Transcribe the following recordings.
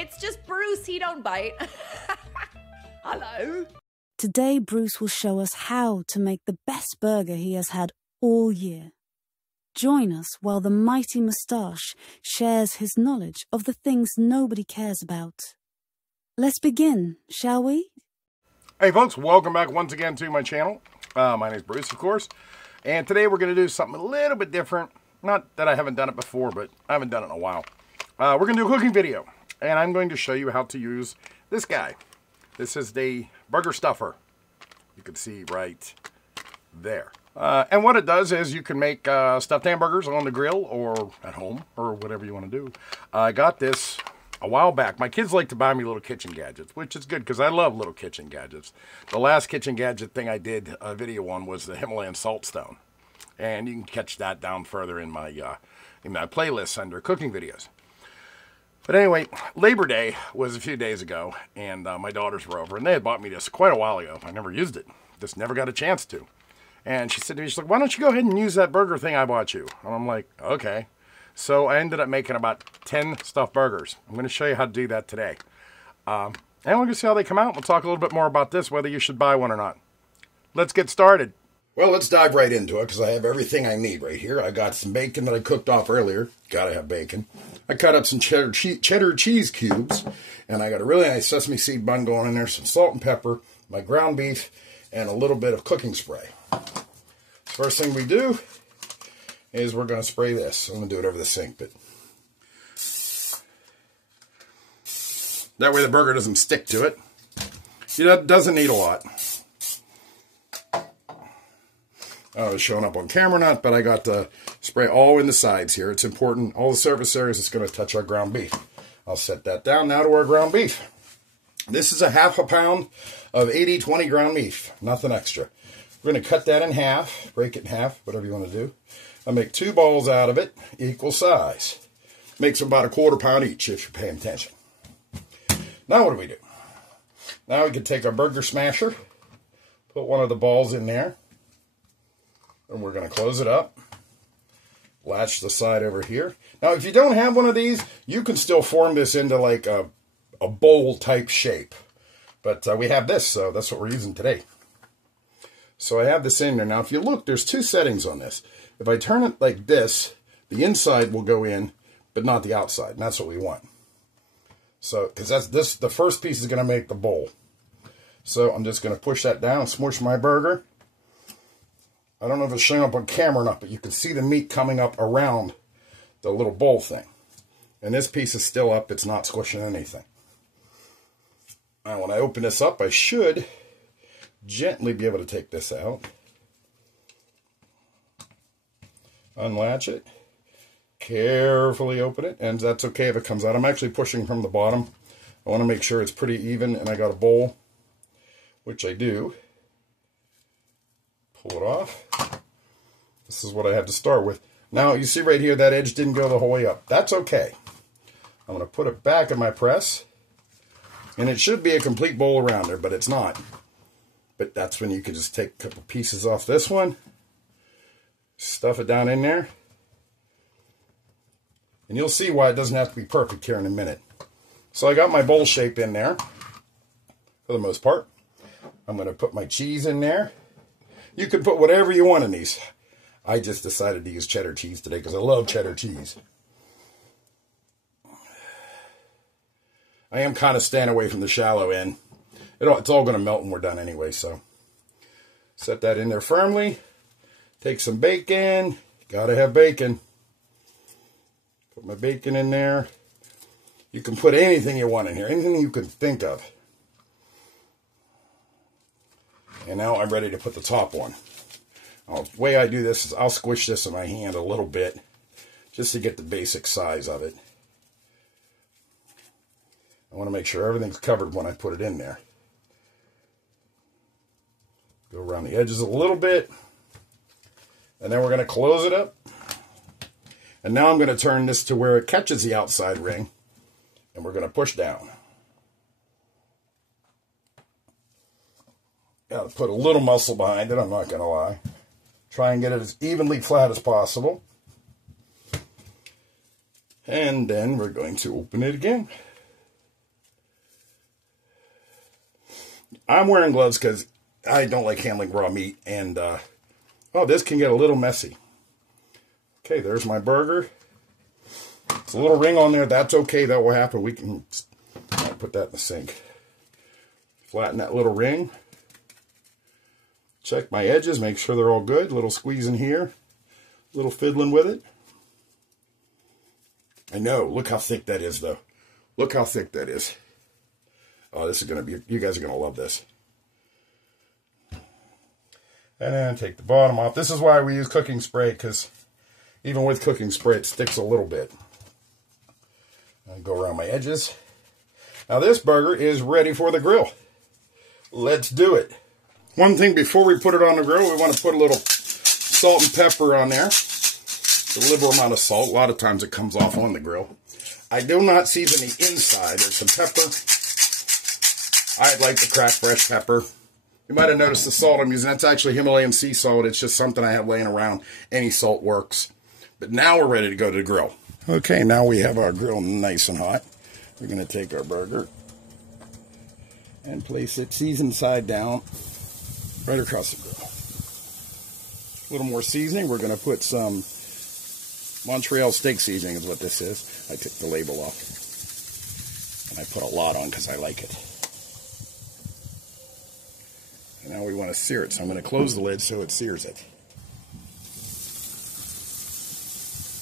It's just Bruce, he don't bite. Hello. Today, Bruce will show us how to make the best burger he has had all year. Join us while the mighty moustache shares his knowledge of the things nobody cares about. Let's begin, shall we? Hey folks, welcome back once again to my channel. My name is Bruce, of course. And today we're going to do something a little bit different. Not that I haven't done it before, but I haven't done it in a while. We're going to do a cooking video. And I'm going to show you how to use this guy. This is the burger stuffer. You can see right there. And what it does is you can make stuffed hamburgers on the grill or at home or whatever you want to do. I got this a while back. My kids like to buy me little kitchen gadgets, which is good because I love little kitchen gadgets. The last kitchen gadget thing I did a video on was the Himalayan salt stone. And you can catch that down further in my playlist under cooking videos. But anyway, Labor Day was a few days ago, and my daughters were over, and they had bought me this quite a while ago. I never used it. Just never got a chance to. And she said to me, she's like, why don't you go ahead and use that burger thing I bought you? And I'm like, okay. So I ended up making about 10 stuffed burgers. I'm going to show you how to do that today. And we're going to see how they come out. We'll talk a little bit more about this, whether you should buy one or not. Let's get started. Well, let's dive right into it because I have everything I need right here. I got some bacon that I cooked off earlier. Gotta have bacon. I cut up some cheddar cheese cubes, and I got a really nice sesame seed bun going in there, some salt and pepper, my ground beef, and a little bit of cooking spray. First thing we do is we're going to spray this. I'm going to do it over the sink, but that way the burger doesn't stick to it. It doesn't need a lot. I was showing up on camera not, but I got the spray all in the sides here. It's important. All the surface areas is going to touch our ground beef. I'll set that down now to our ground beef. This is a half a pound of 80/20 ground beef. Nothing extra. We're going to cut that in half, break it in half, whatever you want to do. I'll make 2 balls out of it, equal size. Makes them about a 1/4 pound each if you're paying attention. Now what do? Now we can take our burger smasher, put one of the balls in there, and we're going to close it up. Latch the side over here. Now if you don't have one of these, you can still form this into like a bowl type shape. But we have this, so that's what we're using today. So I have this in there. Now if you look, there's 2 settings on this. If I turn it like this, the inside will go in, but not the outside. And that's what we want. So, because the first piece is going to make the bowl. So I'm just going to push that down, smush my burger. I don't know if it's showing up on camera or not, but you can see the meat coming up around the little bowl thing. And this piece is still up. It's not squishing anything. Now, when I open this up, I should gently be able to take this out. Unlatch it. Carefully open it. And that's okay if it comes out. I'm actually pushing from the bottom. I want to make sure it's pretty even and I got a bowl, which I do. Pull it off. This is what I had to start with. Now, you see right here, that edge didn't go the whole way up. That's okay. I'm going to put it back in my press. And it should be a complete bowl around there, but it's not. But that's when you can just take a couple pieces off this one. Stuff it down in there. And you'll see why it doesn't have to be perfect here in a minute. So I got my bowl shape in there, for the most part. I'm going to put my cheese in there. You can put whatever you want in these. I just decided to use cheddar cheese today because I love cheddar cheese. I am kind of staying away from the shallow end. It's all going to melt when we're done anyway, so. Set that in there firmly. Take some bacon. Gotta have bacon. Put my bacon in there. You can put anything you want in here. Anything you can think of. And now I'm ready to put the top on. The way I do this is I'll squish this in my hand a little bit just to get the basic size of it. I want to make sure everything's covered when I put it in there. Go around the edges a little bit. And then we're going to close it up. And now I'm going to turn this to where it catches the outside ring. And we're going to push down. Got to put a little muscle behind it, I'm not going to lie. Try and get it as evenly flat as possible. And then we're going to open it again. I'm wearing gloves because I don't like handling raw meat. And, oh, this can get a little messy. Okay, there's my burger. It's a little ring on there. That's okay. That will happen. We can put that in the sink. Flatten that little ring. Check my edges. Make sure they're all good. A little squeeze in here. A little fiddling with it. I know. Look how thick that is, though. Look how thick that is. Oh, this is going to be... You guys are going to love this. And then take the bottom off. This is why we use cooking spray, because even with cooking spray, it sticks a little bit. I go around my edges. Now this burger is ready for the grill. Let's do it. One thing before we put it on the grill, we want to put a little salt and pepper on there. A liberal amount of salt. A lot of times it comes off on the grill. I do not season the inside. There's some pepper. I like the cracked fresh pepper. You might have noticed the salt I'm using. That's actually Himalayan sea salt. It's just something I have laying around. Any salt works. But now we're ready to go to the grill. Okay, now we have our grill nice and hot. We're going to take our burger and place it seasoned side down right across the grill. A little more seasoning. We're going to put some Montreal steak seasoning is what this is. I took the label off. And I put a lot on because I like it. And now we want to sear it, so I'm going to close the lid so it sears it.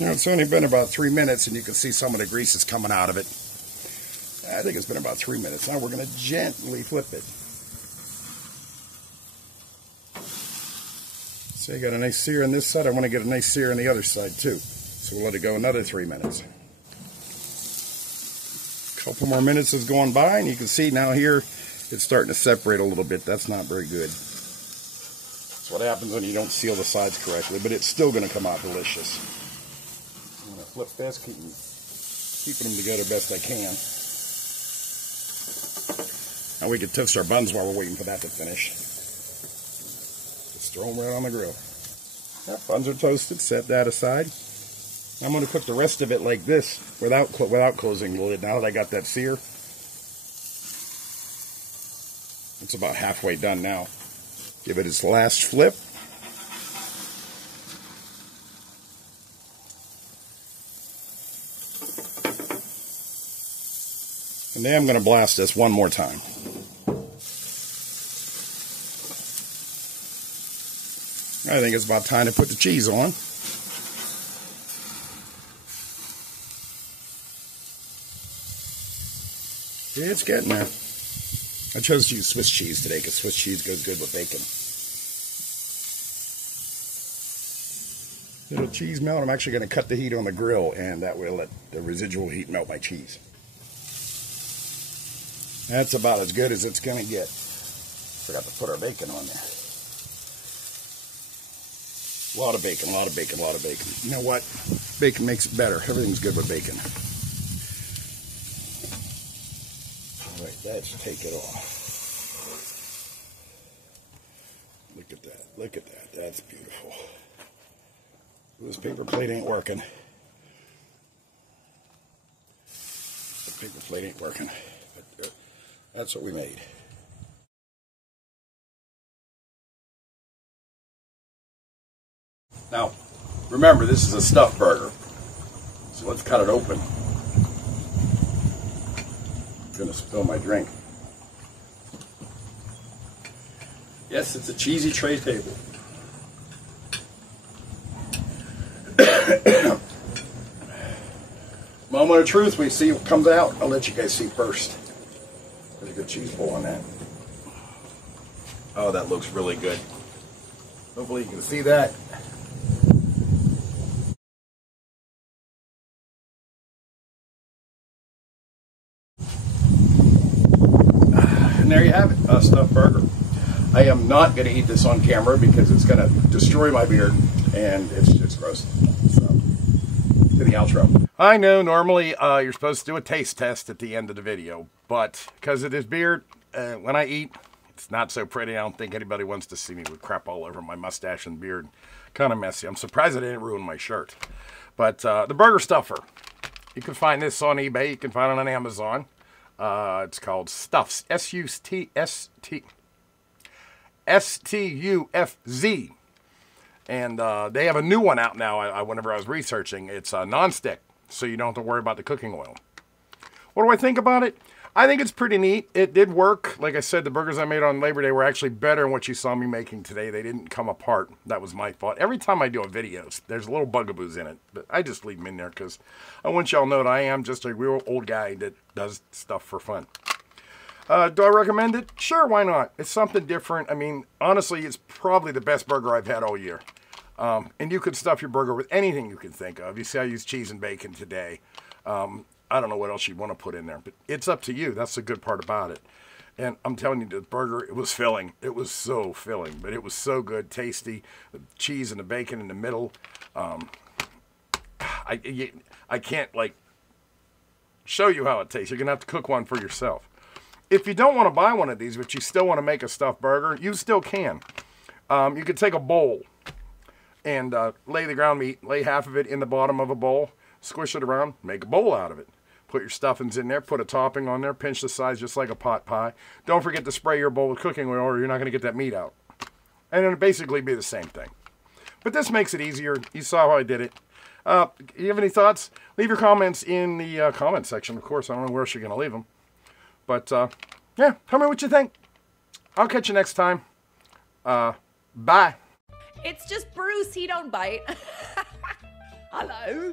Now it's only been about 3 minutes, and you can see some of the grease is coming out of it. I think it's been about 3 minutes. Now we're going to gently flip it. So you got a nice sear on this side. I want to get a nice sear on the other side too. So we'll let it go another 3 minutes. A couple more minutes has gone by, and you can see now here it's starting to separate a little bit. That's not very good. That's what happens when you don't seal the sides correctly, but it's still going to come out delicious. I'm going to flip this, keeping them together best I can. Now we can toast our buns while we're waiting for that to finish. Just throw them right on the grill. Yep, buns are toasted. Set that aside. I'm going to cook the rest of it like this without closing the lid. Now that I got that sear, it's about halfway done now. Give it its last flip. And then I'm going to blast this one more time. I think it's about time to put the cheese on. It's getting there. I chose to use Swiss cheese today because Swiss cheese goes good with bacon. Little cheese melt. I'm actually going to cut the heat on the grill, and that will let the residual heat melt my cheese. That's about as good as it's going to get. Forgot to put our bacon on there. A lot of bacon, a lot of bacon, a lot of bacon. You know what? Bacon makes it better. Everything's good with bacon. All right, let's take it off. Look at that. Look at that. That's beautiful. This paper plate ain't working. The paper plate ain't working. But that's what we made. Now, remember, this is a stuffed burger. So let's cut it open. I'm going to spill my drink. Yes, it's a cheesy tray table. Moment of truth, we see what comes out. I'll let you guys see first. There's a good cheese bowl on that. Oh, that looks really good. Hopefully you can see that. And there you have it, a stuffed burger. I am not going to eat this on camera because it's going to destroy my beard, and it's gross. So, to the outro. I know normally you're supposed to do a taste test at the end of the video, but because of this beard, when I eat, it's not so pretty. I don't think anybody wants to see me with crap all over my mustache and beard. Kind of messy. I'm surprised I didn't ruin my shirt. But the burger stuffer, you can find this on eBay. You can find it on Amazon. It's called Stuffz. S-T-U-F-Z. And they have a new one out now. Whenever I was researching, it's non-stick, so you don't have to worry about the cooking oil. What do I think about it? I think it's pretty neat. It did work. Like I said, the burgers I made on Labor Day were actually better than what you saw me making today. They didn't come apart. That was my fault. Every time I do a video, there's little bugaboos in it. But I just leave them in there because I want y'all to know that I am just a real old guy that does stuff for fun. Do I recommend it? Sure, why not? It's something different. I mean, honestly, it's probably the best burger I've had all year. And you could stuff your burger with anything you can think of. You see, I used cheese and bacon today. I don't know what else you'd want to put in there, but it's up to you. That's the good part about it. And I'm telling you, the burger, it was filling. It was so filling, but it was so good, tasty. The cheese and the bacon in the middle. I can't, like, show you how it tastes. You're going to have to cook one for yourself. If you don't want to buy one of these, but you still want to make a stuffed burger, you still can. You could take a bowl and lay the ground meat, lay half of it in the bottom of a bowl, squish it around, make a bowl out of it. Put your stuffings in there, put a topping on there, pinch the sides just like a pot pie. Don't forget to spray your bowl with cooking oil or you're not going to get that meat out. And it'll basically be the same thing. But this makes it easier. You saw how I did it. You have any thoughts? Leave your comments in the comment section. Of course, I don't know where else you're going to leave them. But, yeah, tell me what you think. I'll catch you next time. Bye. It's just Bruce, he don't bite. Hello.